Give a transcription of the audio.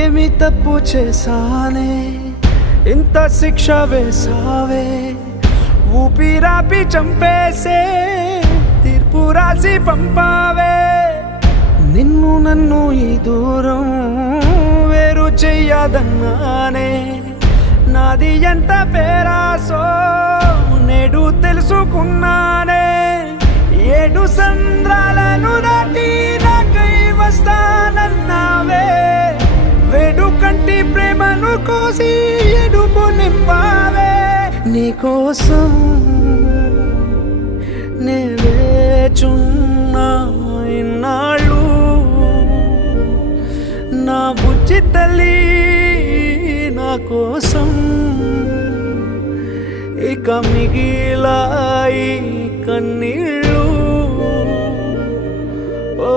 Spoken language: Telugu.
ఏమి తప్పు చేశానే ఇంత శిక్ష వేసావే ఊపిరాపి చంపేసే తీర్పు రాసి పంపావే నిన్ను నన్ను ఈ దూరం వేరు చెయ్యదన్నానే నాది ఎంత పేరాసో నేడు తెలుసుకున్నానే 7 సంద్రాలను దాటి నాకై వస్తానన్నావే వేడుకంటి ప్రేమను కోసి ఎడుపు నింపావే నీకోసం నే వేచున్నా ఇన్నాళ్ళు నా బుజ్జి తల్లి నా కోసం ఇక మిగిలాయి కన్నీళ్ళు ఓ